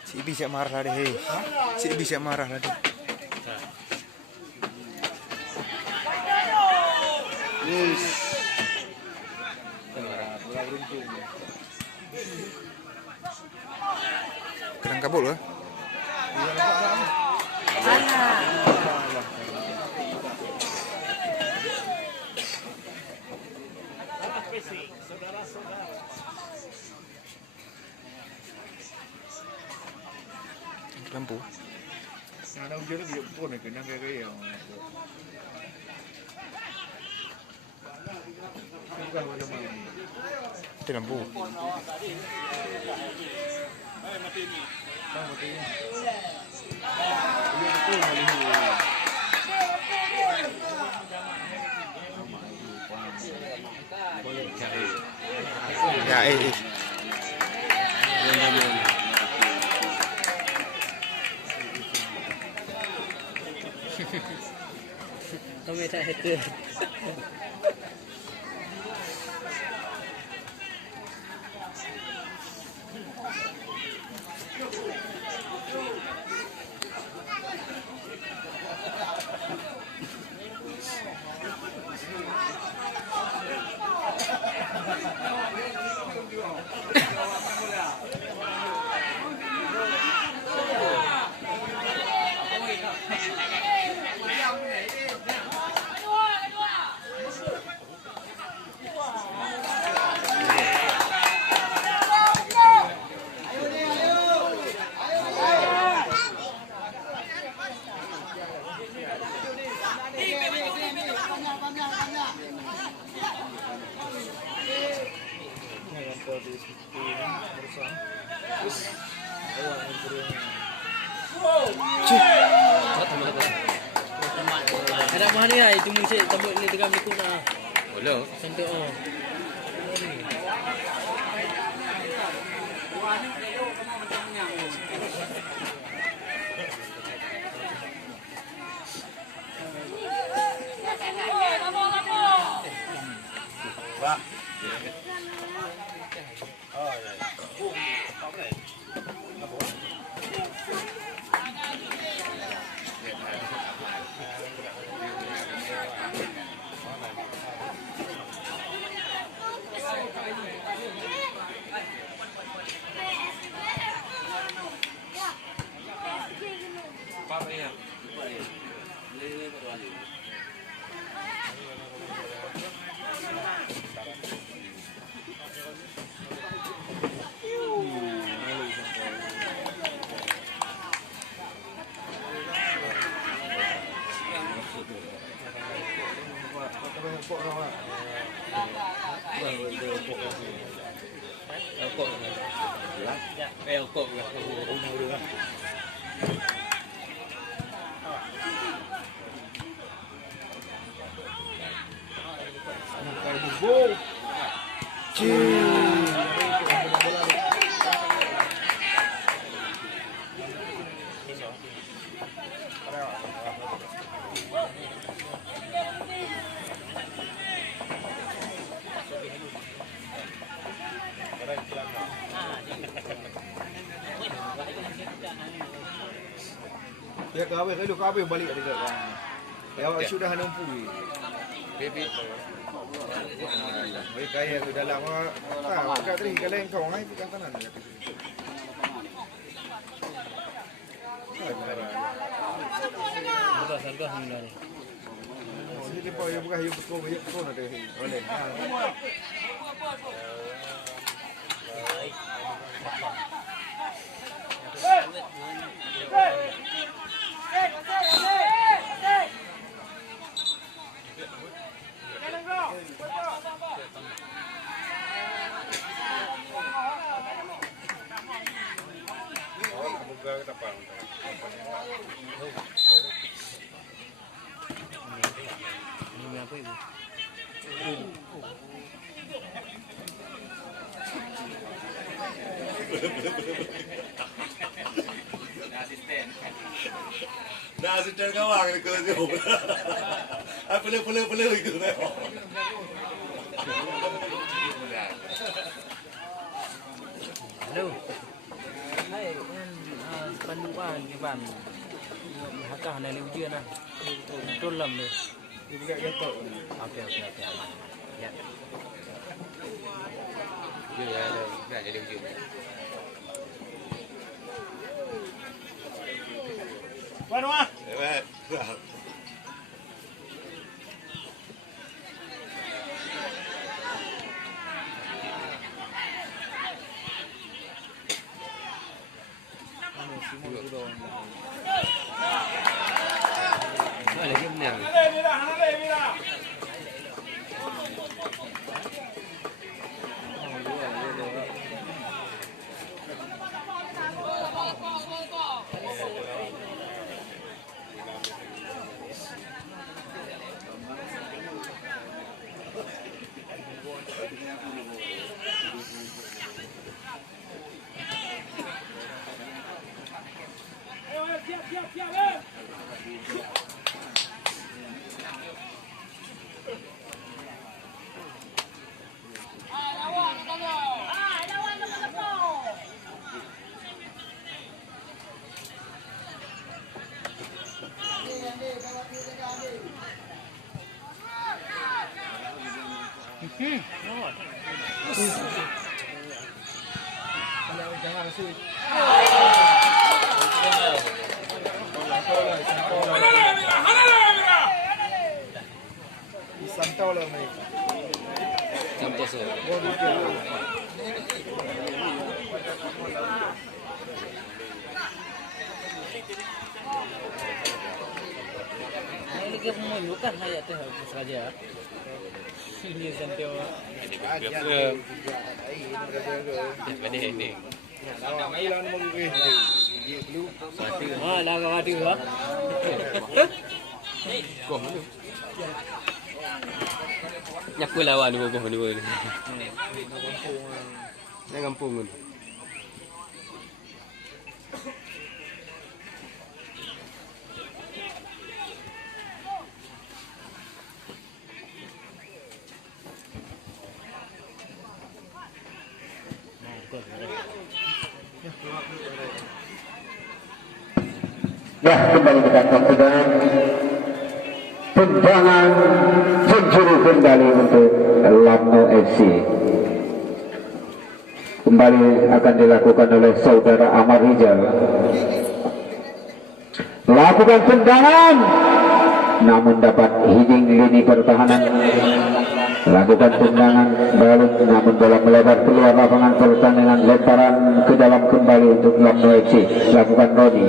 Si bisa marah deh, hei. Si bisa marah deh. Kena kabul lah. Lampu. Ada ujian dia pun nak kena kaya. Bukan mana-mana. Itu lampu. Ya, Kami tak hater. Ada mana ni? Itu mesti tambah ni tegam ni pun ah. Boleh. Santai oh. Pak. Ya kahwin kalau kahwin balik dekat kan. Ya awak sudah nampu. Baby. Oi kaya tu dalam ah kat tadi kalau engkau ngai pegang kanan dia. Sudah sarga hingga ni. Ini dia pun bukan hidup kau nak deh. Boleh. Dah asisten kawan ke tu. Ah pelih itu. Halo. Hai, panduan ke ban. Hakah nak lebih dia nah. Betul lah ni. Dia buka gatok. Okey aman. Ya. Ya, dah jadi wujud. Mana mah? Lagi benar. Santau lah ni. Sampai so. Ini ke bukan hayat tu saja. Ini sampai Jadi ini. Awak mai lah nombor ni. Dia blue. lah kawati ba. Kau mana? Nyaku lawan dua kau dua ni. Dah kampung kan. Ya, kembali kita saksikan tendangan penjuru kembali untuk Lamno FC. Kembali akan dilakukan oleh saudara Amar Rizal. Lakukan tendangan, namun dapat heading lini pertahanan. Lakukan tendangan balik, namun bola melebar keluar lapangan pertandingan. Lemparan ke dalam kembali untuk Lamno FC. Lakukan Roni.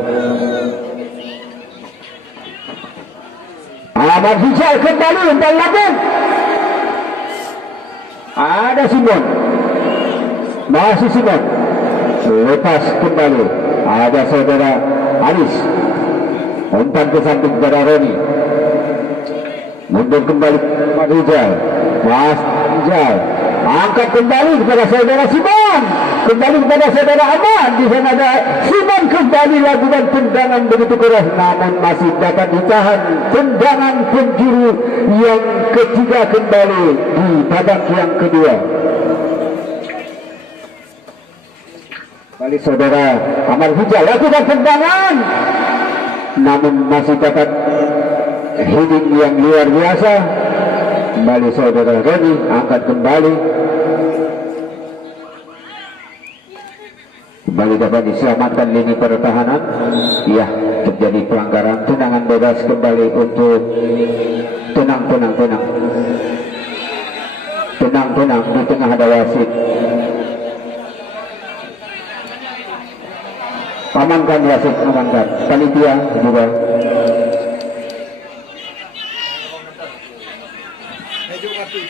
Amar Rizal kembali untuk lakukan. Ada Simon. Masih Simon. Lepas kembali. Ada saudara Aris. Umpan ke samping kepada Roni. Mundur kembali Mas Rizal. Mas Rizal angkat kembali kepada saudara Simon. Kembali kepada saudara Aman. Di sana ada Simon kembali lakukan tendangan begitu keras, namun masih dapat ditahan. Tendangan penjuru yang ketiga kembali di babak yang kedua. Kembali saudara Amar Rizal lakukan tendangan, namun masih dapat heading yang luar biasa. Kembali saudara Reni angkat kembali. Kembali dapat diselamatkan lini pertahanan. Ya, terjadi pelanggaran. Tendangan bebas kembali untuk tenang di tengah ada wasit. Amankan wasit, amankan panitia juga. Mejo mati.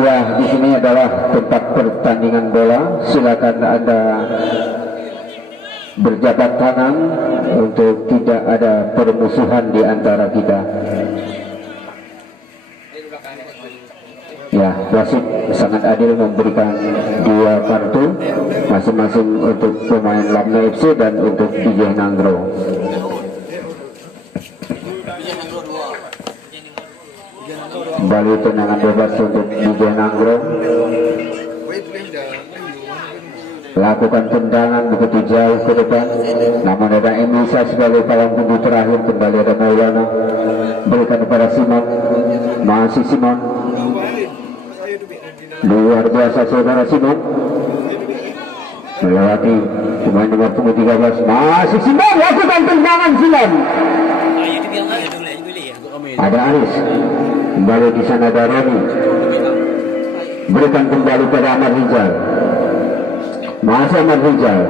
Ya, di sini adalah tempat pertandingan bola. Silakan Anda berjabat tangan untuk tidak ada permusuhan di antara kita. Ya, wasit sangat adil memberikan 2 kartu masing-masing untuk pemain Lamna FC dan untuk DJ Nanggro. Kembali tendangan bebas untuk DJ Nanggro. Lakukan tendangan begitu jauh ke depan, namun ada Emisa sebagai palang pintu terakhir. Kembali ada Maulana, berikan kepada Simon, masih Simon, luar biasa saudara Simon, melewati pemain nomor punggung 13, masih Simon, lakukan tendangan Simon. Ada Aris, kembali di sana ada Roni, berikan kembali pada Ahmad Rizal. Masih Ahmad Rizal,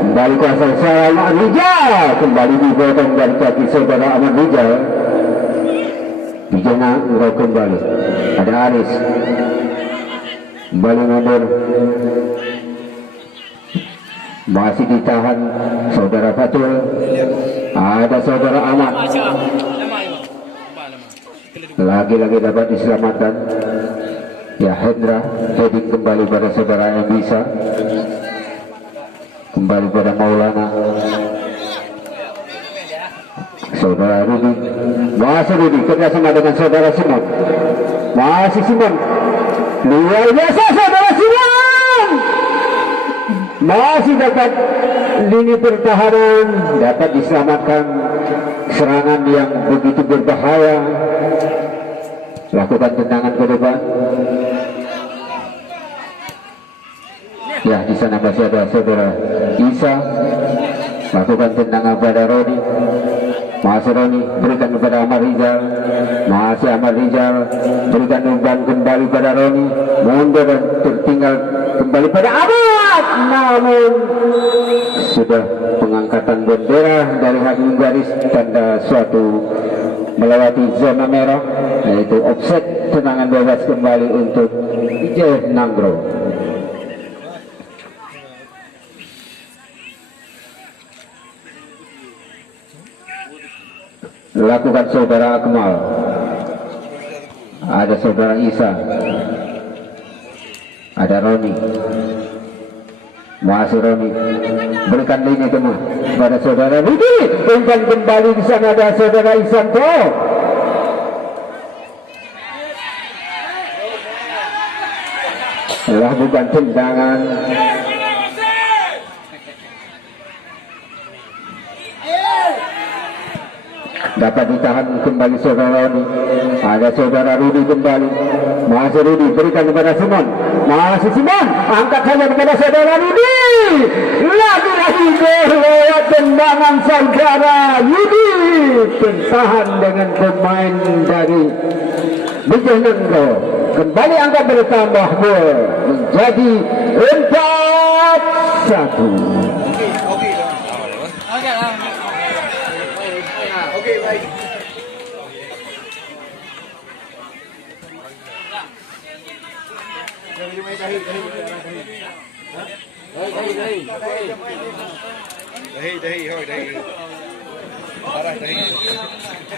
kembali kuasa Ahmad Rizal, kembali dipotong dari kaki saudara Ahmad Rizal. Dijana Nggro kembali, ada Aris, kembali mundur, masih ditahan saudara Fatul, ada saudara Ahmad, lagi-lagi dapat diselamatkan. Ya, Hendra heading kembali pada saudara Emisa, kembali pada Maulana, saudara Rudi, masih Rudi kerjasama dengan saudara Simon, masih Simon, luar biasa saudara Simon, masih dapat lini pertahanan, dapat diselamatkan serangan yang begitu berbahaya. Lakukan tendangan ke depan. Ya, di sana masih ada saudara Isa, lakukan tendangan pada Roni, masih Roni, berikan kepada Ahmad Rizal, masih Ahmad Rizal, berikan umpan kembali pada Roni, mundur dan tertinggal kembali pada Ahmad, namun sudah pengangkatan bendera dari hakim garis, tanda suatu melewati zona merah, yaitu offset. Tendangan bebas kembali untuk DJ Nanggro. Lakukan saudara Akmal, ada saudara Isa, ada Roni, masih Roni, berikan lini tengah pada saudara Rudi, umpan kembali di sana ada saudara Isanto. Lakukan tendangan, dapat ditahan kembali saudara Rudi, ada saudara Rudi kembali, masih Rudi, berikan kepada Simon, masih Simon, angkat saja kepada saudara Rudi, lagi-lagi lewat tendangan saudara Rudi, tertahan dengan pemain dari Bijanenggo. Kembali angka bertambah gol menjadi 4-1. Okey, baik.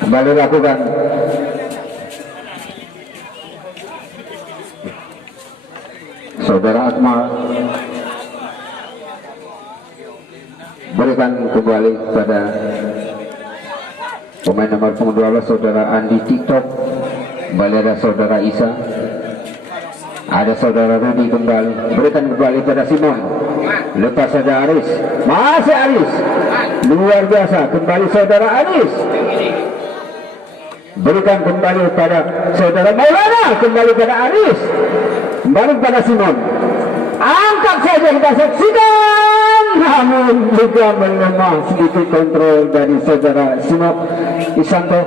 Kembali lakukan. Saudara Akmal, berikan kembali pada pemain nomor 12 saudara Andi TikTok. Kembali ada saudara Isa, ada saudara Rudi kembali, berikan kembali pada Simon, lepas ada Aris, masih Aris, luar biasa, kembali saudara Aris, berikan kembali pada saudara Maulana, kembali pada Aris, kembali pada Simon, angkat saja kita saksikan, namun juga melemah sedikit kontrol dari saudara Simon Isanto,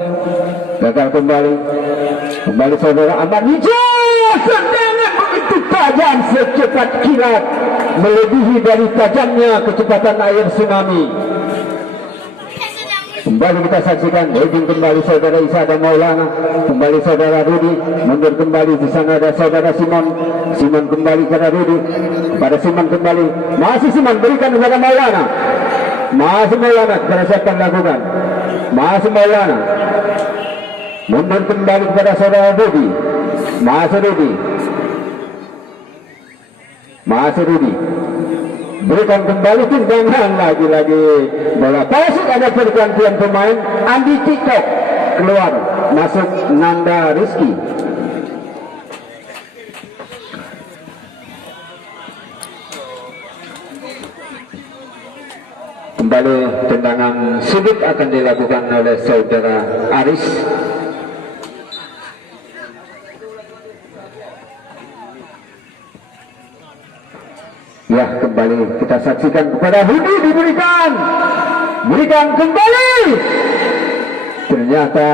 gagal kembali saudara Ahmad Rizal, tendangan begitu tajam secepat kilat, melebihi dari tajamnya kecepatan air tsunami. Kembali kita saksikan heading kembali saudara Isa dan Maulana, kembali saudara Rudi, mundur kembali di sana ada saudara Simon, Simon kembali kepada Rudi, pada Simon kembali, masih Simon berikan kepada Maulana, masih Maulana kepada siapa lakukan, masih Maulana, mundur kembali kepada saudara Rudi, masih Rudi, masih Rudi. Berikan kembali tendangan lagi-lagi bola pasik, ada pergantian pemain. Andi Cikok keluar, masuk Nanda Rizky. Kembali tendangan sudut akan dilakukan oleh saudara Aris. Ya, kembali kita saksikan kepada Budi diberikan, berikan kembali, ternyata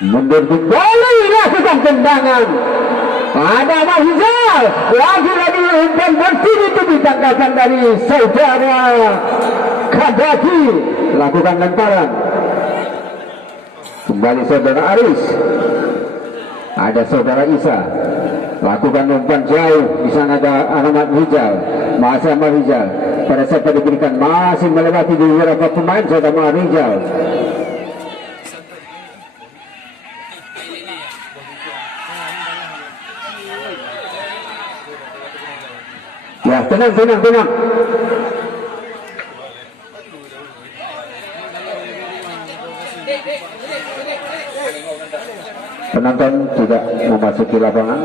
mundur kembali, lakukan tendangan, ada Mahizal, lagi-lagi umpan berdiri itu ditangkapkan dari saudara Kadaki, lakukan lemparan, kembali saudara Aris, ada saudara Isa, lakukan umpan jauh, di sana ada alamat Rizal, masih Ahmad Rizal, pada saat diberikan masih melewati beberapa pemain saudara Rizal. Ya, tenang. Penonton tidak memasuki lapangan.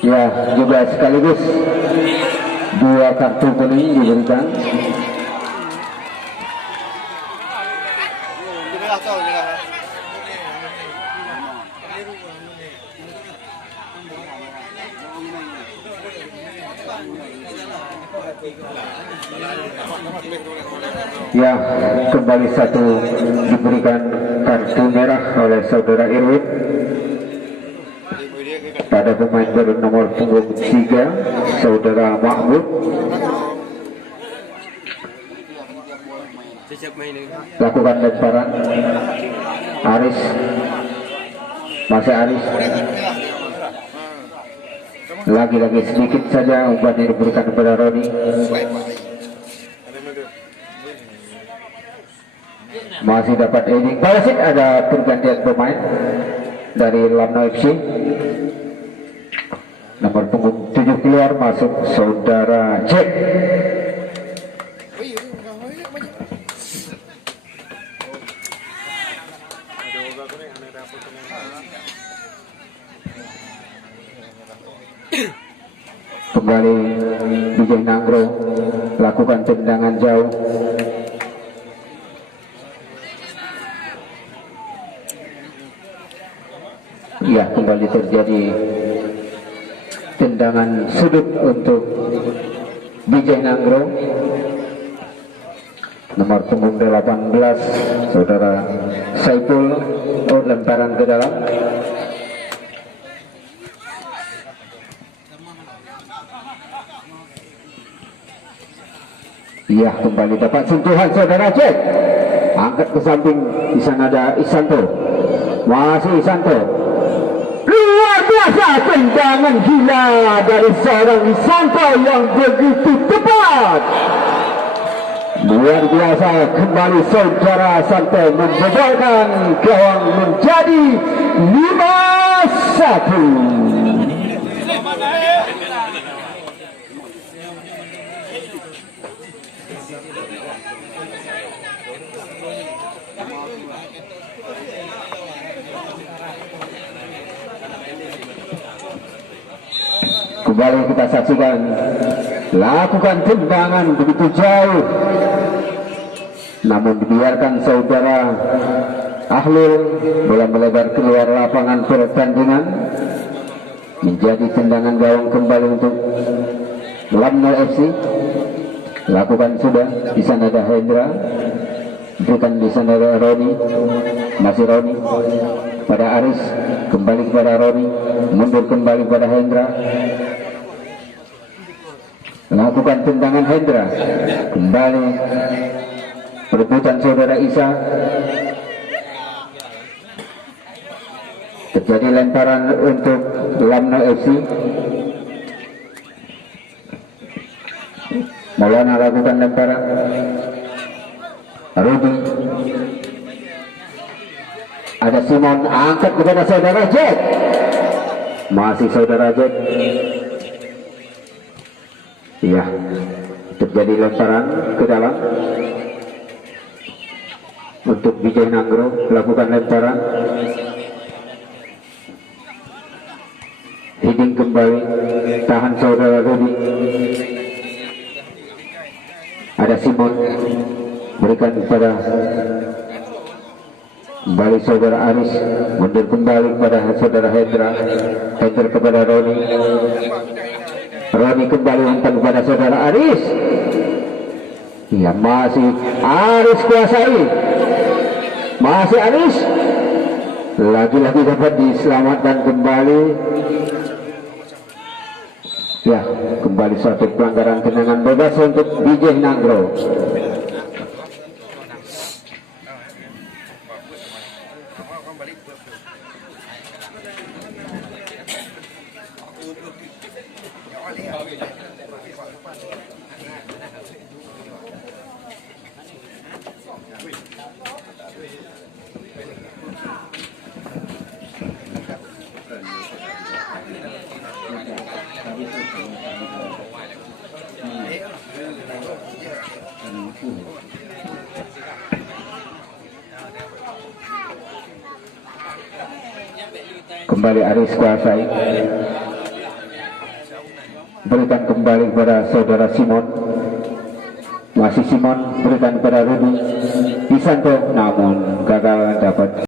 Ya, juga sekaligus 2 kartu kuning diberikan. Ya, kembali 1 diberikan kartu merah oleh saudara Irwin pada pemain baru nomor punggung 3 saudara Mahmud. Lakukan lemparan, Aris, masih Aris, lagi-lagi sedikit saja umpan yang diberikan kepada Roni. Masih dapat heading balasin, ada pergantian pemain dari Lamno FC. Nomor punggung 7 keluar, masuk saudara Jack. Kembali Bijay Nanggro, lakukan tendangan jauh. Ya, kembali terjadi tendangan sudut untuk Bijay Nanggro. Nomor punggung 18 saudara Saiful, lemparan ke dalam. Ya, kembali dapat sentuhan saudara Jack, angkat ke samping, di sana ada Isanto, masih Isanto, luar biasa tendangan gila dari seorang Isanto yang begitu tepat, luar biasa. Kembali saudara Santo membebalkan gawang menjadi 5-1. Kembali kita saksikan lakukan tendangan begitu jauh, namun dibiarkan saudara Ahlul bola melebar keluar lapangan pertandingan, menjadi tendangan gawang kembali untuk Lamno FC. Lakukan sudah, di sana ada Hendra, berikan di sana ada Roni, masih Roni pada Aris, kembali kepada Roni, mundur kembali pada Hendra. Lakukan tendangan Hendra, kembali perebutan saudara Isa. Terjadi lemparan untuk Lamno FC. Maulana lakukan lemparan. Rudi, ada Simon, angkat kepada saudara Jet, masih saudara Jet. Iya, terjadi lemparan ke dalam untuk Vijay Nanggro, lakukan lemparan. Heading kembali, tahan saudara Rudi. Ada Simon, berikan kepada kembali saudara Aris, mundur kembali kepada saudara Hendra. Hendra kepada Roni. Roni kembali umpan kepada saudara Aris. Ya, masih Aris kuasai, masih Aris, lagi-lagi dapat diselamatkan kembali. Ya, kembali suatu pelanggaran tendangan bebas untuk Vijay Nanggro. Kembali Aris kuasai, berikan kembali kepada saudara Simon, masih Simon, berikan kepada Rudi Isanto, namun gagal dapat